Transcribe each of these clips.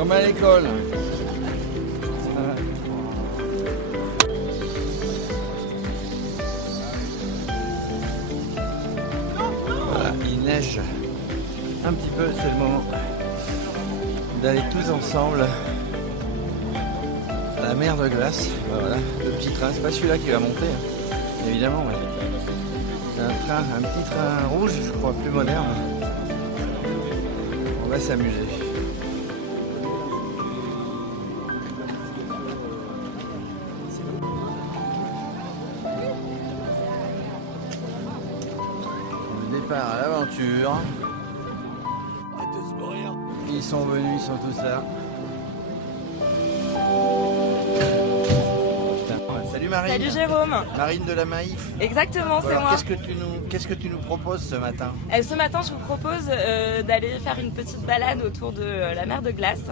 Comme à l'école. Voilà, il neige un petit peu, c'est le moment d'aller tous ensemble à la mer de glace. Voilà, le petit train, c'est pas celui-là qui va monter, hein. Évidemment, ouais. C'est un petit train rouge, je crois, plus moderne. On va s'amuser. Le départ à l'aventure. Ils sont venus, ils sont tous là. Salut Marine. Salut Jérôme. Marine de la Maïf. Exactement, c'est Alors, moi. qu'est-ce que tu nous proposes ce matin? Ce matin, je vous propose d'aller faire une petite balade autour de la mer de glace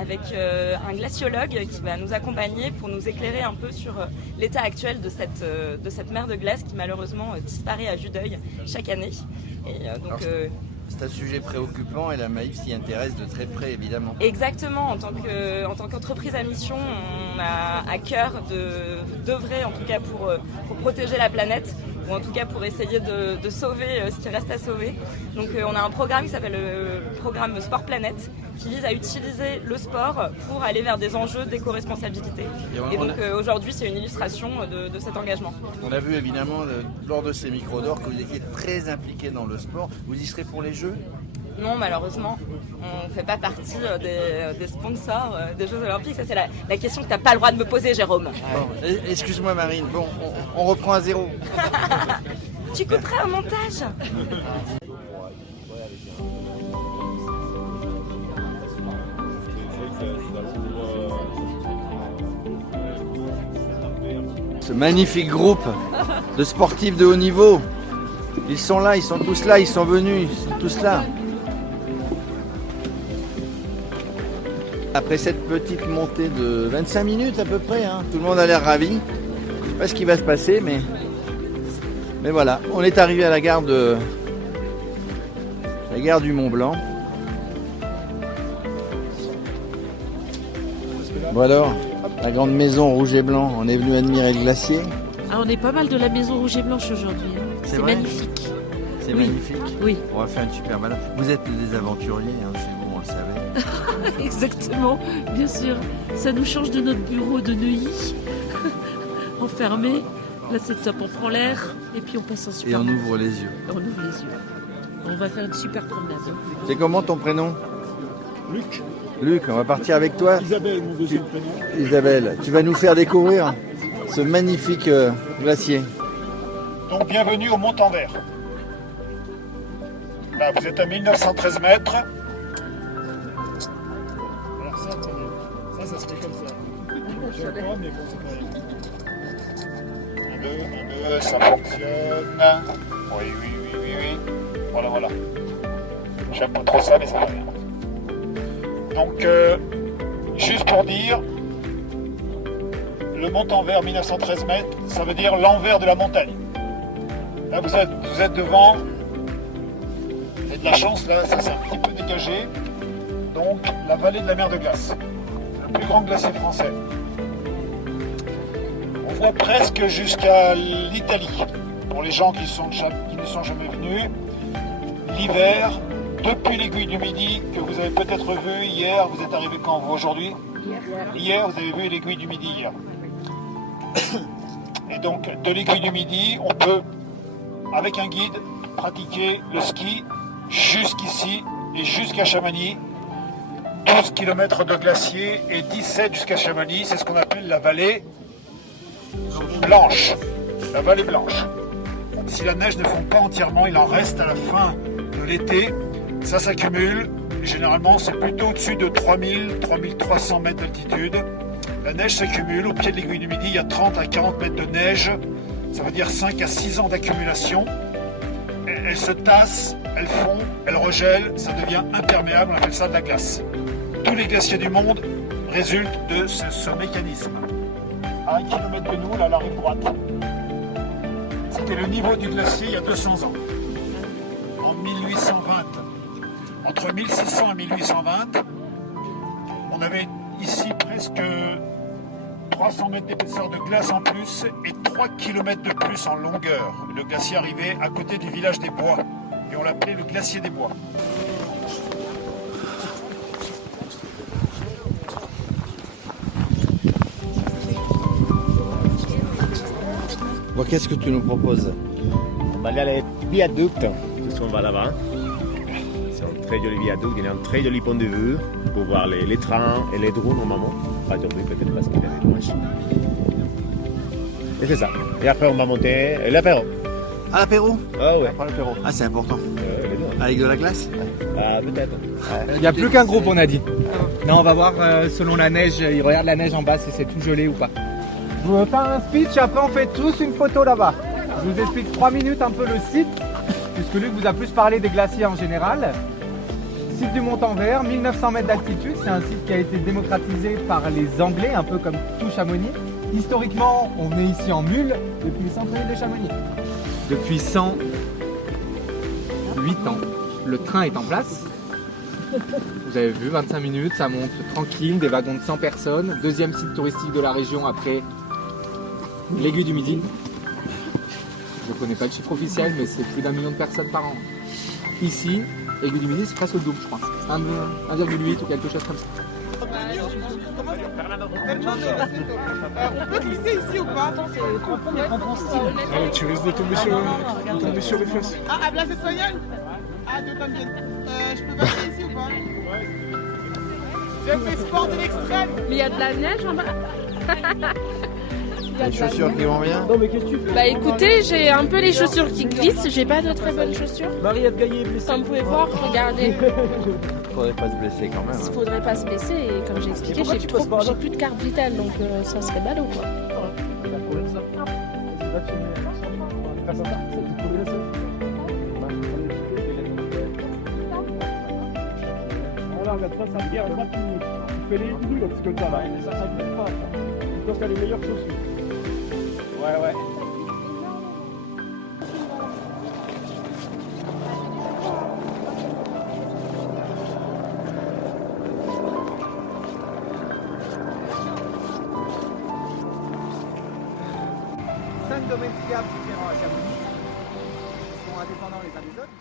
avec un glaciologue qui va nous accompagner pour nous éclairer un peu sur l'état actuel de cette mer de glace qui malheureusement disparaît à vue d'œil chaque année. Et c'est un sujet préoccupant et la Maïf s'y intéresse de très près, évidemment. Exactement, en tant qu'entreprise à mission, on a à cœur d'œuvrer en tout cas pour protéger la planète, ou en tout cas pour essayer de sauver ce qui reste à sauver. Donc on a un programme qui s'appelle le programme Sport Planète, qui vise à utiliser le sport pour aller vers des enjeux d'éco-responsabilité. Et donc aujourd'hui, c'est une illustration de cet engagement. On a vu évidemment lors de ces micros d'or que vous étiez très impliqué dans le sport. Vous y serez pour les Jeux? Non, malheureusement, on ne fait pas partie des sponsors des Jeux Olympiques. Ça, c'est la question que tu n'as pas le droit de me poser, Jérôme. Bon, excuse-moi Marine, bon, on reprend à zéro. Tu couperas au montage. Ce magnifique groupe de sportifs de haut niveau, ils sont là, ils sont tous là, ils sont venus, ils sont tous là. Après cette petite montée de 25 minutes à peu près, hein, tout le monde a l'air ravi. Je ne sais pas ce qui va se passer, mais voilà, on est arrivé à la gare du Mont Blanc. Bon alors, la grande maison rouge et blanc, on est venu admirer le glacier. Ah, on est pas mal de la maison rouge et blanche aujourd'hui. Hein. C'est vrai magnifique. C'est Oui. magnifique. Oui. On va faire une super balade. Vous êtes des aventuriers, hein, chez vous, on le savait. Exactement, bien sûr. Ça nous change de notre bureau de Neuilly, enfermé. Là, c'est top, on prend l'air et puis on passe un super Et on moment. ouvre les yeux. On ouvre les yeux. On va faire une super promenade. C'est comment ton prénom? Luc. Luc, on va partir avec toi. Isabelle, mon deuxième prénom. Isabelle, tu vas nous faire découvrir ce magnifique glacier. Donc bienvenue au Mont-en-Vert. Là, vous êtes à 1913 mètres. Alors ça se fait comme ça. Je sais pas, mais bon, c'est pas grave. Un deux, ça fonctionne. Oui. Voilà. J'aime pas trop ça, mais ça va bien. Donc, juste pour dire, le Mont-en-Vert 1913 mètres, ça veut dire l'envers de la montagne. Là, vous êtes devant. Vous avez de la chance, là, ça c'est un petit peu dégagé. Donc, la vallée de la mer de glace, le plus grand glacier français. On voit presque jusqu'à l'Italie. Pour les gens qui ne sont jamais venus, l'hiver, depuis l'aiguille du Midi, que vous avez peut-être vu hier, vous êtes arrivé quand vous aujourd'hui? Hier, vous avez vu l'aiguille du Midi hier. Et donc, de l'aiguille du Midi, on peut, avec un guide, pratiquer le ski jusqu'ici et jusqu'à Chamonix. 12 km de glacier et 17 jusqu'à Chamonix, c'est ce qu'on appelle la vallée blanche. La vallée blanche. Si la neige ne fond pas entièrement, il en reste à la fin de l'été. Ça s'accumule. Généralement, c'est plutôt au-dessus de 3300 mètres d'altitude. La neige s'accumule. Au pied de l'aiguille du Midi, il y a 30 à 40 mètres de neige. Ça veut dire 5 à 6 ans d'accumulation. Elle se tasse, elle fond, elle regèle, ça devient imperméable, on appelle ça de la glace. Tous les glaciers du monde résultent de ce mécanisme. À 1 km de nous, là, à la rive droite. C'était le niveau du glacier il y a 200 ans. En 1820. Entre 1600 et 1820, On avait ici presque 300 mètres d'épaisseur de glace en plus et 3 km de plus en longueur. Le glacier arrivait à côté du village des Bois et on l'appelait le glacier des Bois. Bon, qu'est-ce que tu nous proposes? On va aller à les viaducs, parce qu'on va là-bas. C'est un très joli viaduc, il y a un très joli point de vue pour voir les trains et les drones normalement. Pas aujourd'hui peut-être parce qu'il y a des dimanches. Et c'est ça. Et après on va monter l'apéro. À l'apéro? Ah ouais. Après l'apéro. Ah, c'est important. Les deux. Avec de la glace? Ah peut-être. Il n'y a plus qu'un groupe, on a dit. Non, on va voir selon la neige. Ils regardent la neige en bas si c'est tout gelé ou pas. Je vous fais un speech, après on fait tous une photo là-bas. Je vous explique 3 minutes un peu le site, puisque Luc vous a plus parlé des glaciers en général. Site du Mont-en-Vert, 1900 mètres d'altitude. C'est un site qui a été démocratisé par les Anglais, un peu comme tout Chamonix. Historiquement, on venait ici en mule depuis le centre-ville de Chamonix. Depuis 108 ans, le train est en place. Vous avez vu, 25 minutes, ça monte tranquille, des wagons de 100 personnes. Deuxième site touristique de la région après l'Aiguille du Midi. Je ne connais pas le chiffre officiel, mais c'est plus d'1 million de personnes par an. Ici, Aiguille du Midi, c'est presque le double, je crois. 1,8 ou quelque chose comme ça. On peut glisser ici ou pas? Tu risques de tomber sur les fesses. Ah, à Blas Espagnol? Ah, de combien? Je peux passer ici ou pas? Je fais sport de l'extrême. Mais il y a de la neige en bas. Les chaussures qui vont bien? Bah écoutez, j'ai un peu les chaussures qui glissent, j'ai pas de très bonnes chaussures. Comme vous pouvez voir, regardez. Faudrait pas se blesser quand même. Il faudrait pas se blesser et comme j'ai expliqué, j'ai plus de carte vitale donc ça serait ballot quoi. Regarde ça, ça vient pas tout. Tu fais les nuls parce que ça va. Ça ne bouge pas. Donc t'as les meilleures chaussures. Ouais. Cinq domaines skiables différents à Chamonix. Ils sont indépendants les uns des autres.